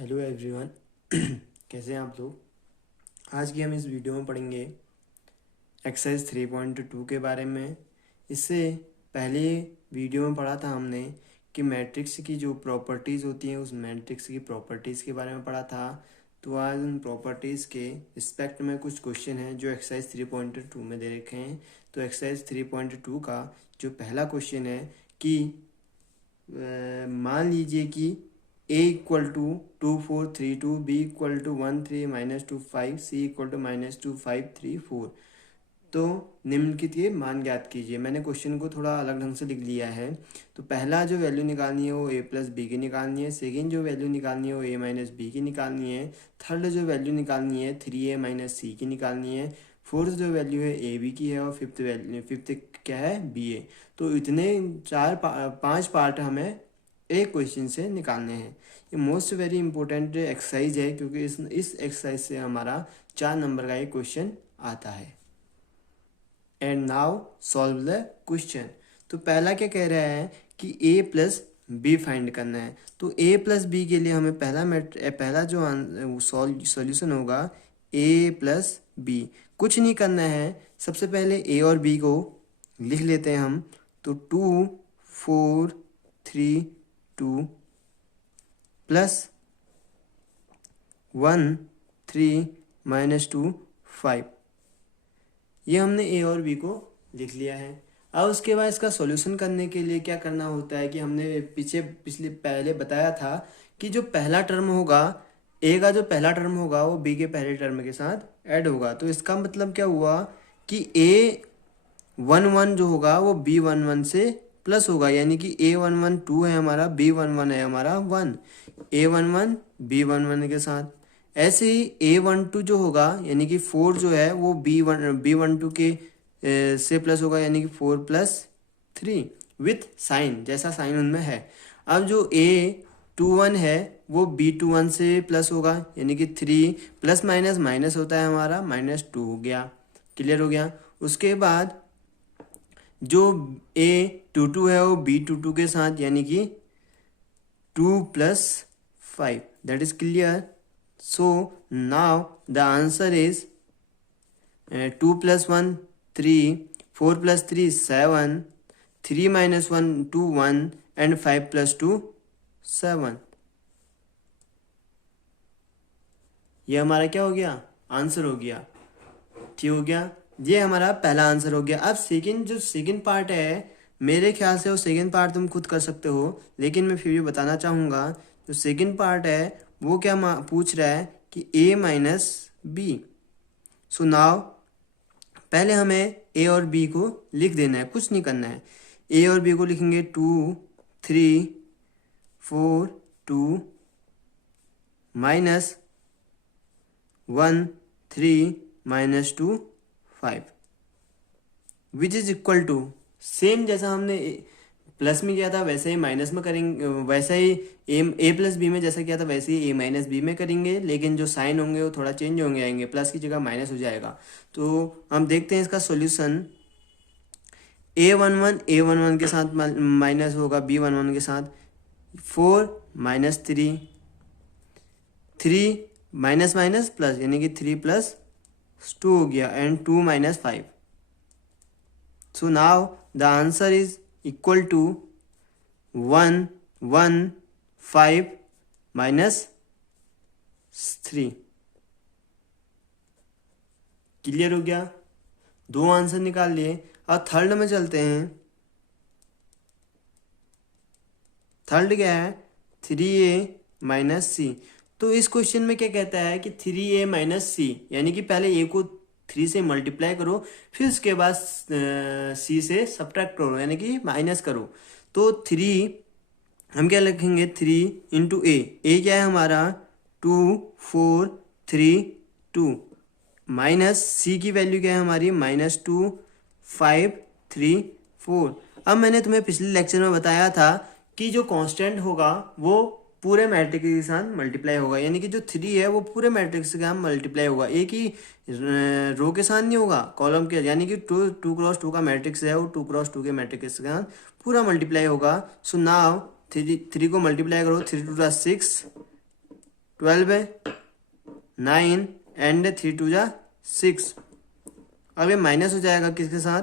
Hello everyone. कैसे हैं आप लोग। आज की हम इस वीडियो में पढ़ेंगे एक्सरसाइज 3.2 के बारे में। इससे पहले वीडियो में पढ़ा था हमने कि मैट्रिक्स की जो प्रॉपर्टीज़ होती हैं उस मैट्रिक्स की प्रॉपर्टीज़ के बारे में पढ़ा था। तो आज उन प्रॉपर्टीज़ के रिस्पेक्ट में कुछ क्वेश्चन हैं जो एक्सरसाइज 3.2 में दे रखे हैं। तो एक्सरसाइज 3.2 का जो पहला क्वेश्चन है कि मान लीजिए कि a equal to 2 4 3 2, b equal to 1 3 -2 5, c equal to -2 5 3 4। तो निम्नलिखित के मान ज्ञात कीजिए। मैंने क्वेश्चन को थोड़ा अलग ढंग से लिख लिया है। तो पहला जो वैल्यू निकालनी है वो a प्लस बी की निकालनी है। सेकेंड जो वैल्यू निकालनी है वो a माइनस बी की निकालनी है। थर्ड जो वैल्यू निकालनी है 3a माइनस सी की निकालनी है। फोर्थ जो वैल्यू है ए बी की है और फिफ्थ क्या है बी ए। तो इतने पांच पार्ट हमें एक क्वेश्चन से निकालने हैं। ये मोस्ट वेरी इंपॉर्टेंट एक्सरसाइज है क्योंकि इस एक्सरसाइज से हमारा 4 नंबर का एक क्वेश्चन आता है। And now solve the question. तो पहला क्या कह रहा है कि a प्लस बी फाइंड करना है। तो a प्लस बी के लिए हमें पहला जो सॉल्यूशन होगा a प्लस बी। कुछ नहीं करना है, सबसे पहले a और b को लिख लेते हैं हम। तो 2 4 3 2 प्लस 1 3 -2 5। ये हमने ए और बी को लिख लिया है। अब उसके बाद इसका सॉल्यूशन करने के लिए क्या करना होता है कि हमने पहले बताया था कि जो पहला टर्म होगा ए का जो पहला टर्म होगा वो बी के पहले टर्म के साथ ऐड होगा। तो इसका मतलब क्या हुआ कि A11 जो होगा वो B11 से प्लस होगा, यानी कि A11 2 है हमारा, B11 है हमारा 1। A11 B11 के साथ ऐसे ही A12 जो होगा यानी कि 4 जो है वो B12 के से प्लस होगा, यानी कि 4 + 3 विथ साइन, जैसा साइन उनमें है। अब जो A21 है वो B21 से प्लस होगा, यानी कि 3 प्लस माइनस माइनस होता है हमारा -2 हो गया। क्लियर हो गया। उसके बाद जो A22 है वो B22 के साथ, यानी कि 2 + 5। That is clear. So now the answer is 2 + 1 3, 4 + 3 7, 3 - 1 2 1 and 5 + 2 7। ये हमारा क्या हो गया, आंसर हो गया। ठीक हो गया, ये हमारा पहला आंसर हो गया। अब सेकंड पार्ट है, मेरे ख्याल से वो सेकंड पार्ट तुम खुद कर सकते हो, लेकिन मैं फिर भी बताना चाहूँगा। जो सेकंड पार्ट है वो क्या पूछ रहा है कि a minus B. So now पहले हमें a और b को लिख देना है, कुछ नहीं करना है। a और b को लिखेंगे 2 3 4 2 -1 3 -2 5 which is equal to, same जैसा हमने प्लस में किया था वैसे ही माइनस में करेंगे, वैसा ही ए प्लस बी में जैसा किया था वैसे ही ए माइनस बी में करेंगे, लेकिन जो साइन होंगे वो थोड़ा चेंज होंगे, आएंगे प्लस की जगह माइनस हो जाएगा। तो हम देखते हैं इसका सॉल्यूशन। A11 के साथ माइनस होगा B11 के साथ, 4 - 3 3 माइनस माइनस प्लस, यानी कि 3 + 2 हो गया and 2 - 5। So now the answer is equal to 1 1 5 -3। Clear हो गया, दो आंसर निकाल लिए। अब थर्ड में चलते हैं। थर्ड क्या है, 3a - c। तो इस क्वेश्चन में क्या कहता है कि 3a - c, यानी कि पहले a को 3 से मल्टीप्लाई करो, फिर उसके बाद c से सब्ट्रैक्ट करो, यानी कि माइनस करो। तो 3 हम क्या लिखेंगे, 3 × a क्या है हमारा 2 4 3 2 माइनस c की वैल्यू क्या है हमारी -2 5 3 4। अब मैंने तुम्हें पिछले लेक्चर में बताया था कि जो कांस्टेंट होगा वो पूरे मैट्रिक्स के साथ मल्टीप्लाई होगा, यानी कि जो 3 है वो पूरे मैट्रिक्स के साथ मल्टीप्लाई होगा, एक ही रो के साथ नहीं होगा, कॉलम के, यानी कि 2 × 2 का मैट्रिक्स है वो 2 × 2 के मैट्रिक्स के साथ पूरा मल्टीप्लाई होगा। सो नाउ 3 को मल्टीप्लाई करो, 3 × 2 = 6 12 है, 9 एंड 3 2 जा 6। अब ये माइनस हो जाएगा किसके साथ,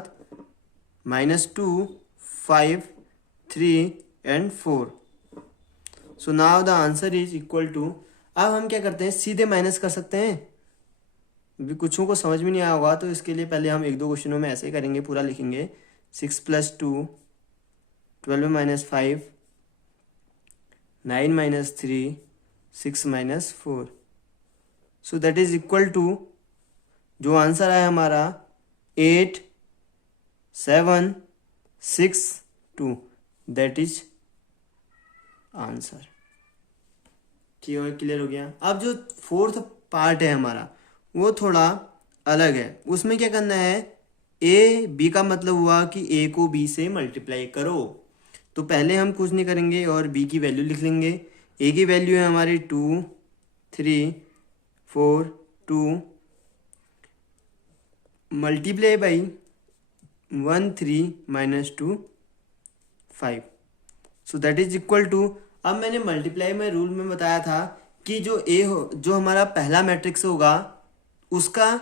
-2 5 3 and 4। So now the answer is equal to, अब हम क्या करते हैं, सीधे माइनस कर सकते हैं। अभी कुछों को समझ में नहीं आया होगा, तो इसके लिए पहले हम एक दो क्वेश्चनों में ऐसे ही करेंगे, पूरा लिखेंगे। 6 + 2 12 - 5 9 - 3 6 - 4। So that is equal to, जो आंसर है हमारा 8 7 6 2, दैट इज आंसर। क्लियर हो गया। अब जो फोर्थ पार्ट है हमारा वो थोड़ा अलग है। उसमें क्या करना है, ए बी का मतलब हुआ कि ए को बी से मल्टीप्लाई करो। तो पहले हम कुछ नहीं करेंगे और बी की वैल्यू लिख लेंगे। ए की वैल्यू है हमारी 2 3 4 2 multiply by 1 3 - 2 5। So that is equal to, अब मैंने मल्टीप्लाई में रूल में बताया था कि जो ए हो, जो हमारा पहला मैट्रिक्स होगा उसका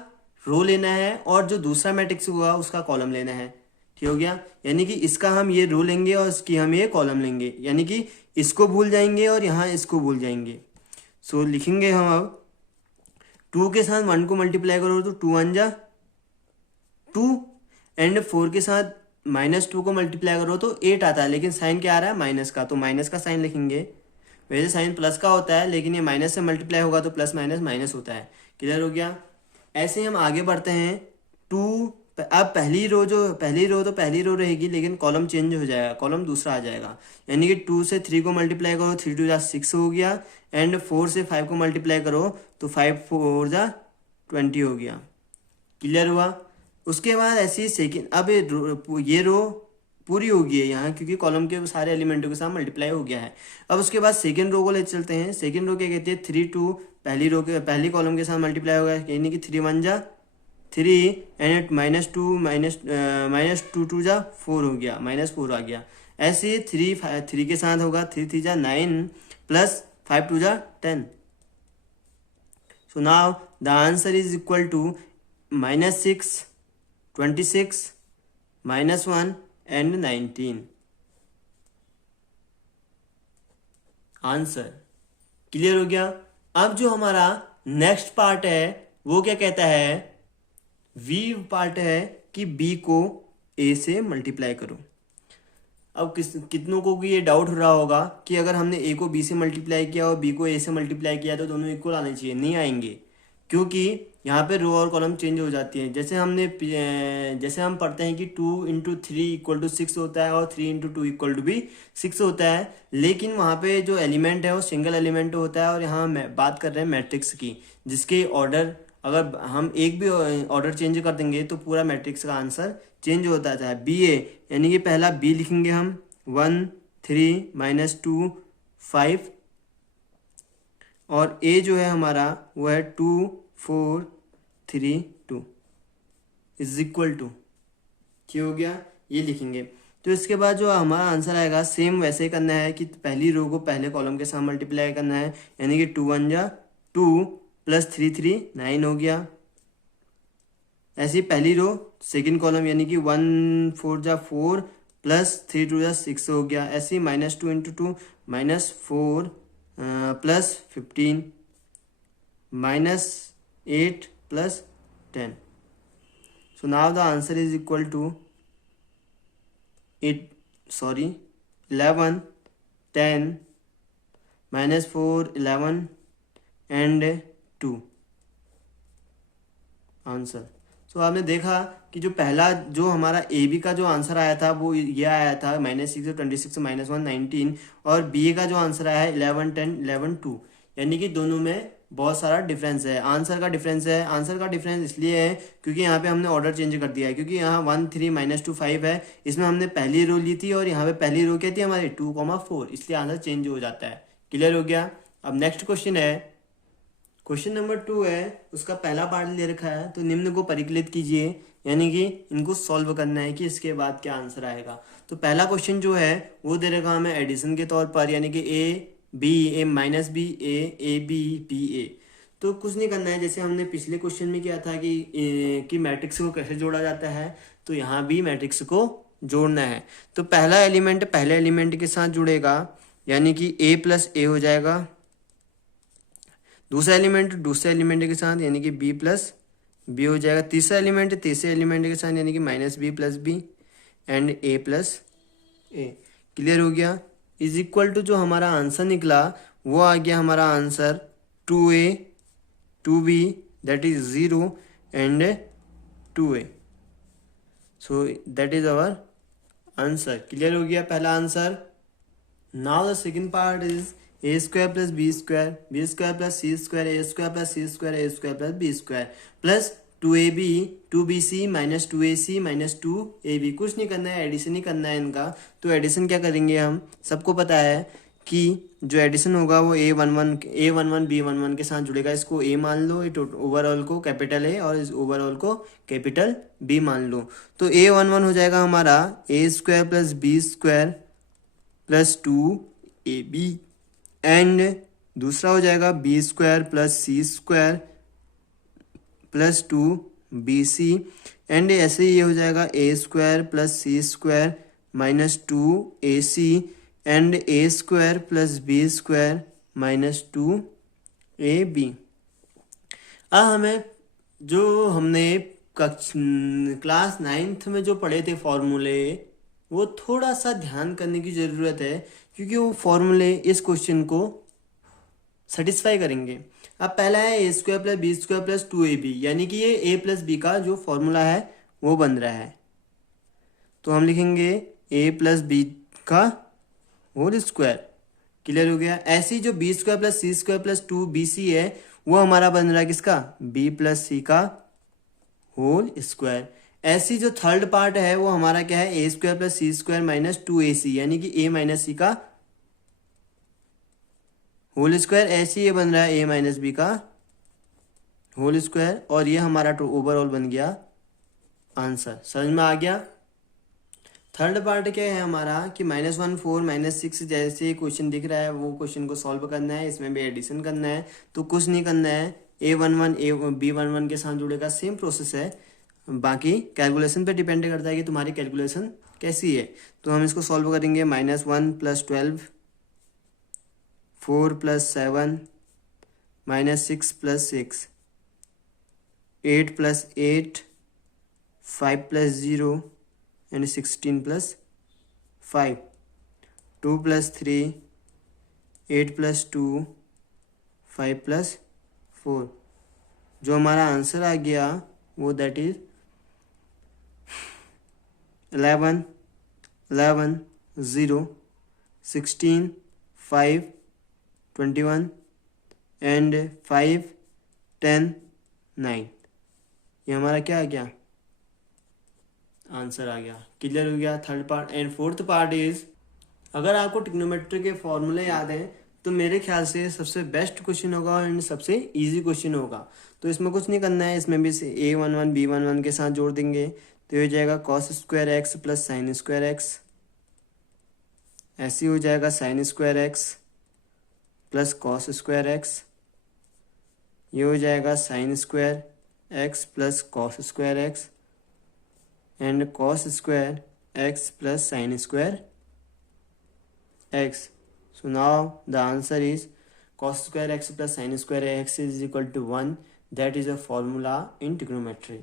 रो लेना है और जो दूसरा मैट्रिक्स होगा उसका कॉलम लेना है। ठीक हो गया, यानी कि इसका हम ये रो लेंगे और इसकी हम ये कॉलम लेंगे, यानी कि इसको भूल जाएंगे और यहाँ इसको भूल जाएंगे। सो लिखेंगे हम अब 2 के साथ 1 को मल्टीप्लाई करो तो 2 1 जा 2 एंड 4 के साथ -2 को मल्टीप्लाई करो तो 8 आता है, लेकिन साइन क्या आ रहा है, माइनस का, तो माइनस का साइन लिखेंगे। वैसे साइन प्लस का होता है, लेकिन ये माइनस से मल्टीप्लाई होगा तो प्लस माइनस माइनस होता है। क्लियर हो गया। ऐसे हम आगे बढ़ते हैं। 2, अब पहली रो तो पहली रो रहेगी, लेकिन कॉलम चेंज हो जाएगा, कॉलम दूसरा आ जाएगा। यानी कि 2 से 3 को मल्टीप्लाई करो, 3 2 जा 6 हो गया, एंड 4 से 5 को मल्टीप्लाई करो तो 5 4 जा 20 हो गया। क्लियर हुआ। उसके बाद ऐसी सेकेंड, अब ये रो पूरी हो गई है यहाँ, क्योंकि कॉलम के सारे एलिमेंटों के साथ मल्टीप्लाई हो गया है। अब उसके बाद सेकेंड रो को ले चलते हैं। सेकेंड रो क्या कहती है, 3 2 पहली रो के पहली कॉलम के साथ मल्टीप्लाई हो गया, यानी कि 3 1 जा 3 एंड -2 2 जा 4 हो गया, -4 आ गया। ऐसे 3 के साथ होगा, 3 3 जा 9 प्लस 5 2 जा 10। So now the answer is equal to -6 26 -1 and 19। Answer clear हो गया। अब जो हमारा नेक्स्ट पार्ट है वो क्या कहता है, वी पार्ट है कि बी को ए से मल्टीप्लाई करो। अब कितनों को ये डाउट हो रहा होगा कि अगर हमने ए को बी से मल्टीप्लाई किया और बी को ए से मल्टीप्लाई किया तो दोनों इक्वल आने चाहिए। नहीं आएंगे, क्योंकि यहाँ पे रो और कॉलम चेंज हो जाती है। जैसे हम पढ़ते हैं कि 2 × 3 = 6 होता है और 3 × 2 = भी 6 होता है, लेकिन वहाँ पे जो एलिमेंट है वो सिंगल एलिमेंट होता है। और यहाँ बात कर रहे हैं मैट्रिक्स की, जिसके ऑर्डर अगर हम एक भी ऑर्डर चेंज कर देंगे तो पूरा मैट्रिक्स का आंसर चेंज होता है। बी ए, यानी कि पहला बी लिखेंगे हम 1 3 - 2 5, और ए जो है हमारा वो है 2 4 3 2 इज इक्वल टू, क्या हो गया, ये लिखेंगे। तो इसके बाद जो हमारा आंसर आएगा सेम वैसे ही करना है कि पहली रो को पहले कॉलम के साथ मल्टीप्लाई करना है, यानी कि 2 1 जा 2 प्लस 3 3 9 हो गया। ऐसी पहली रो सेकंड कॉलम, यानी कि 1 4 जा 4 प्लस 3 2 जा 6 हो गया। ऐसी -2 × 2 -4 plus 15 -8 plus 10। So now the answer is equal to 11 10 -4 11 and 2 answer. सो आपने देखा कि जो पहला जो हमारा ए बी का जो आंसर आया था वो ये आया था -6 26 -1 19, और बी ए का जो आंसर आया है 11 10 11 2, यानी कि दोनों में बहुत सारा डिफरेंस है। आंसर का डिफरेंस इसलिए है क्योंकि यहाँ पे हमने ऑर्डर चेंज कर दिया है, क्योंकि यहाँ 1 3 -2 5 है, इसमें हमने पहली रो ली थी और यहाँ पे पहली रो क्या थी हमारी 2 4, इसलिए आंसर चेंज हो जाता है। क्लियर हो गया। अब नेक्स्ट क्वेश्चन है, क्वेश्चन नंबर 2 है, उसका पहला पार्ट ले रखा है। तो निम्न को परिकलित कीजिए, यानी कि इनको सॉल्व करना है कि इसके बाद क्या आंसर आएगा। तो पहला क्वेश्चन जो है वो दे रखा हमें एडिशन के तौर पर, यानी कि A B A minus B A B B A. तो कुछ नहीं करना है, जैसे हमने पिछले क्वेश्चन में किया था कि मैट्रिक्स को कैसे जोड़ा जाता है, तो यहाँ भी मैट्रिक्स को जोड़ना है। तो पहला एलिमेंट पहले एलिमेंट के साथ जुड़ेगा, यानी कि ए प्लस ए हो जाएगा। दूसरा एलिमेंट दूसरे एलिमेंट के साथ, यानी कि बी प्लस बी हो जाएगा। तीसरा एलिमेंट तीसरे एलिमेंट के साथ, यानी कि minus B plus B and A plus A. Clear हो गया। इज इक्वल टू जो हमारा आंसर निकला वो आ गया हमारा answer 2a 2b that is 0 and 2a। So that is our answer. Clear हो गया पहला answer. Now the second part is A square plus B square plus C square A square plus C square A square plus B square plus 2ab 2bc minus 2ac minus 2ab। कुछ नहीं करना है, addition ही करना है इनका। तो addition क्या करेंगे हम, सबको पता है कि जो एडिशन होगा वो a11 b11 के साथ जुड़ेगा। इसको a मान लो, ओवरऑल को कैपिटल a और इस ओवरऑल को कैपिटल b मान लो। तो a11 हो जाएगा हमारा A square plus B square plus 2ab and दूसरा हो जाएगा B square plus C square plus 2bc and ऐसे ही ये हो जाएगा A square plus C square minus 2ac and A square plus B square minus 2ab। अब हमें जो हमने क्लास 9th में जो पढ़े थे फॉर्मूले, वो थोड़ा सा ध्यान करने की ज़रूरत है, क्योंकि वो फॉर्मूले इस क्वेश्चन को सेटिस्फाई करेंगे। अब पहला है A square plus B square plus 2ab, यानी कि ये ए प्लस बी का जो फॉर्मूला है वो बन रहा है। तो हम लिखेंगे ए प्लस बी का होल स्क्वायर। क्लियर हो गया। ऐसी जो B square plus C square plus 2bc है वो हमारा बन रहा है किसका, बी प्लस सी का होल स्क्वायर। ऐसी जो थर्ड पार्ट है वो हमारा क्या है, A square plus C square minus 2ac, यानी कि ए माइनस सी का होल स्क्वायर। ऐसे ये बन रहा है ए माइनस बी का होल स्क्वायर, और ये हमारा ओवरऑल बन गया आंसर। समझ में आ गया। थर्ड पार्ट क्या है हमारा कि -1 4 -6 जैसे क्वेश्चन दिख रहा है वो क्वेश्चन को सॉल्व करना है, इसमें भी एडिशन करना है। तो कुछ नहीं करना है, a11 b11 के साथ जुड़ेगा, सेम प्रोसेस है। बाकी कैलकुलेशन पे डिपेंड करता है कि तुम्हारी कैलकुलेशन कैसी है। तो हम इसको सॉल्व करेंगे। -1 + 12 4 + 7 -6 + 6 8 + 8 5 + 0 and 16 + 5 2 + 3 8 + 2 5 + 4। जो हमारा आंसर आ गया वो दैट इज 11 11 0 16 5 21 एंड 5 10 9। ये हमारा क्या आ गया, आंसर आ गया। क्लियर हो गया third part. And fourth part is, अगर आपको ट्रिग्नोमेट्री के फॉर्मूले याद हैं तो मेरे ख्याल से सबसे बेस्ट क्वेश्चन होगा एंड सबसे इजी क्वेश्चन होगा। तो इसमें कुछ नहीं करना है, इसमें भी a11 b11 के साथ जोड़ देंगे। तो ये हो जाएगा cos square X plus sine square x, ऐसे हो जाएगा sign square X plus cos square x, ये हो जाएगा sign square X plus cos square x and cos square x plus sin square x. So now the answer is cos square x plus sin square x is equal to 1. That is a formula in trigonometry.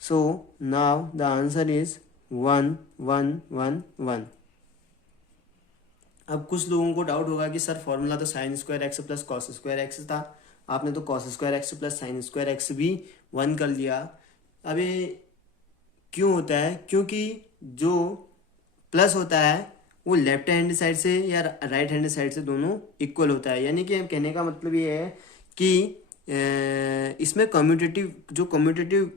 So now the answer is 1 1 1 1. अब कुछ लोगों को doubt होगा कि sir formula तो sign square X plus cos square x था, आपने तो cos square X plus sine square x भी 1 कर लिया। अभी क्यों होता है, क्योंकि जो प्लस होता है वो लेफ्ट हैंड साइड से या राइट हैंड साइड से दोनों इक्वल होता है। यानी कि कहने का मतलब ये है कि इसमें कम्यूटेटिव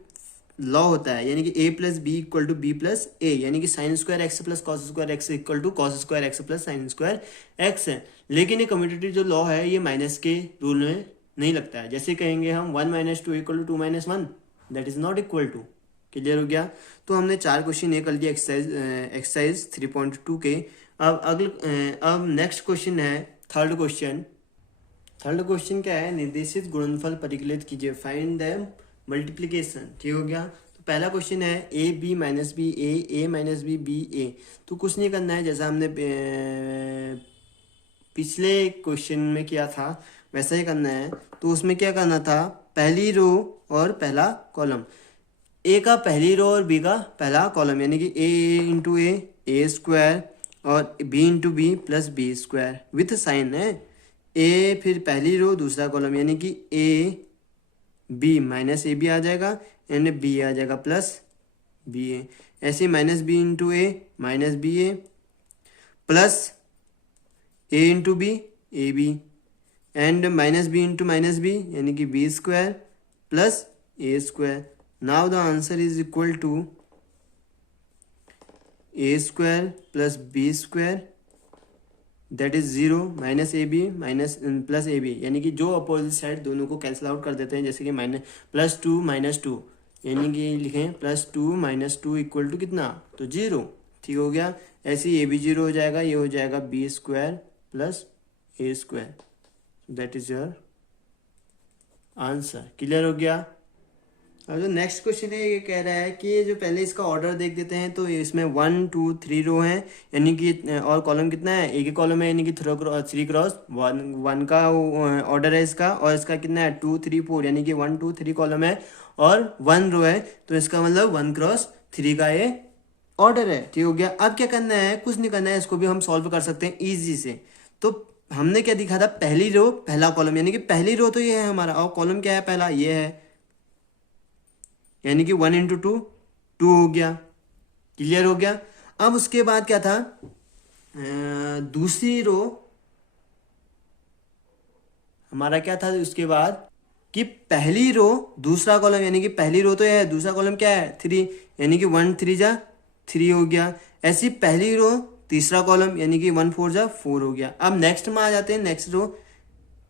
लॉ होता है, यानी कि a + b = b + a, यानी कि sine square X plus cos square X equal to cos square X plus sine square X है। लेकिन ये कम्यूटेटिव जो लॉ है ये माइनस के रूल में नहीं लगता है। जैसे कहेंगे हम 1 - 2 = 2 - 1, that is not equal to. Clear हो गया। तो हमने 4 क्वेश्चन ये कर लिया एक्सरसाइज 3.2 के। अब नेक्स्ट क्वेश्चन है थर्ड क्वेश्चन क्या है, निर्देशित गुणनफल परिकलित कीजिए, फाइंड द मल्टीप्लीकेशन। ठीक हो गया। तो पहला क्वेश्चन है A B minus B A minus B B A. तो कुछ नहीं करना है, जैसा हमने पिछले क्वेश्चन में किया था वैसा ही करना है। तो उसमें क्या करना था, पहली रो और पहला कॉलम, ए का पहली रो और बी का पहला कॉलम, यानी कि ए इंटू ए स्क्वायर और B into B plus B square with sign है। ए फिर पहली रो दूसरा कॉलम, यानी कि A B minus A B आ जाएगा एंड बी आ जाएगा प्लस बी ए। ऐसे minus B into A minus B A plus A into B A B and minus B into minus B, यानी कि B square plus A square. Now the answer is equal to A square plus B square that is 0 minus A B minus plus A B, यानी कि जो opposite side दोनों को cancel out कर देते हैं, जैसे कि प्लस टू माइनस टू, यानी कि लिखें plus two minus two equal to कितना, तो 0। ठीक हो गया। ऐसे ही ए भी 0 हो जाएगा, ये हो जाएगा B square plus A square, that is your answer. Clear हो गया। अब जो नेक्स्ट क्वेश्चन है ये कह रहा है कि जो पहले इसका ऑर्डर देख देते हैं, तो इसमें 1 2 3 रो हैं, यानी कि और कॉलम कितना है, एक ही कॉलम है, यानी कि 3 क्रॉस 1 का ऑर्डर है इसका, और इसका कितना है 2 3 4, यानी कि 1 2 3 कॉलम है और 1 रो है, तो इसका मतलब 1 क्रॉस 3 का ये ऑर्डर है। ठीक हो गया। अब क्या करना है, कुछ नहीं करना है, इसको भी हम सॉल्व कर सकते हैं ईजी से। तो हमने क्या दिखा था, पहली रो पहला कॉलम, यानी कि पहली रो तो ये है हमारा, और कॉलम क्या है पहला, ये है, यानी कि 1 इंटू 2 2 हो गया। क्लियर हो गया। अब उसके बाद क्या था, दूसरी रो हमारा क्या था, उसके बाद कि पहली रो दूसरा कॉलम, यानी कि पहली रो तो यह है, दूसरा कॉलम क्या है 3, यानी कि 1 3 जा 3 हो गया। ऐसी पहली रो तीसरा कॉलम, यानी कि 1 4 जा 4 हो गया। अब नेक्स्ट में आ जाते हैं, नेक्स्ट रो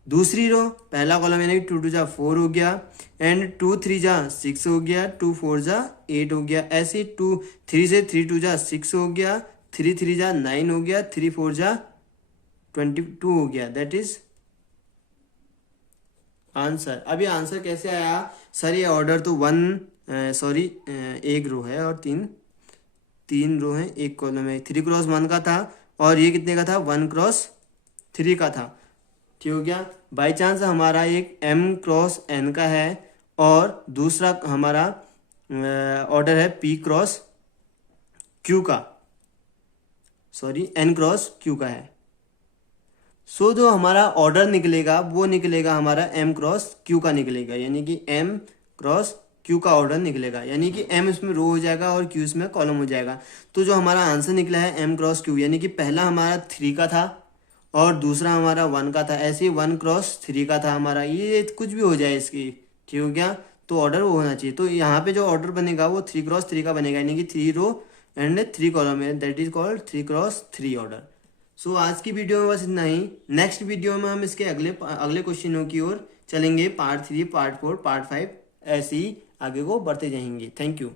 दूसरी रो पहला कॉलम, यानी कि 2 2 जा 4 हो गया एंड 2 3 जा 6 हो गया, 2 4 जा 8 हो गया। ऐसे 2 3 से 3 2 जा 6 हो गया, 3 3 जा 9 हो गया, 3 4 जा 22 हो गया, दैट इज आंसर। अब ये आंसर कैसे आया सर, ये ऑर्डर तो एक रो है और तीन रो है, एक कॉलम है, 3 क्रॉस 1 का था और ये कितने का था, 1 क्रॉस 3 का था। ठीक हो गया। बाई चांस हमारा एक m क्रॉस n का है और दूसरा हमारा ऑर्डर है p क्रॉस q का, n क्रॉस q का है। सो जो हमारा ऑर्डर निकलेगा वो निकलेगा हमारा m क्रॉस q का निकलेगा, यानी कि m क्रॉस q का ऑर्डर निकलेगा, यानी कि m इसमें रो हो जाएगा और q इसमें कॉलम हो जाएगा। तो जो हमारा आंसर निकला है m क्रॉस q, यानी कि पहला हमारा 3 का था और दूसरा हमारा 1 का था, ऐसे 1 क्रॉस 3 का था हमारा, ये कुछ भी हो जाए इसकी। ठीक हो गया। तो ऑर्डर वो होना चाहिए। तो यहाँ पे जो ऑर्डर बनेगा वो 3 क्रॉस 3 का बनेगा, यानी कि 3 रो एंड 3 कॉलम है, that is called 3 cross 3 order. So आज की वीडियो में बस इतना ही। नेक्स्ट वीडियो में हम इसके अगले क्वेश्चनों की ओर चलेंगे, पार्ट 3 पार्ट 4 पार्ट 5, ऐसे ही आगे को बढ़ते जाएंगे। Thank you.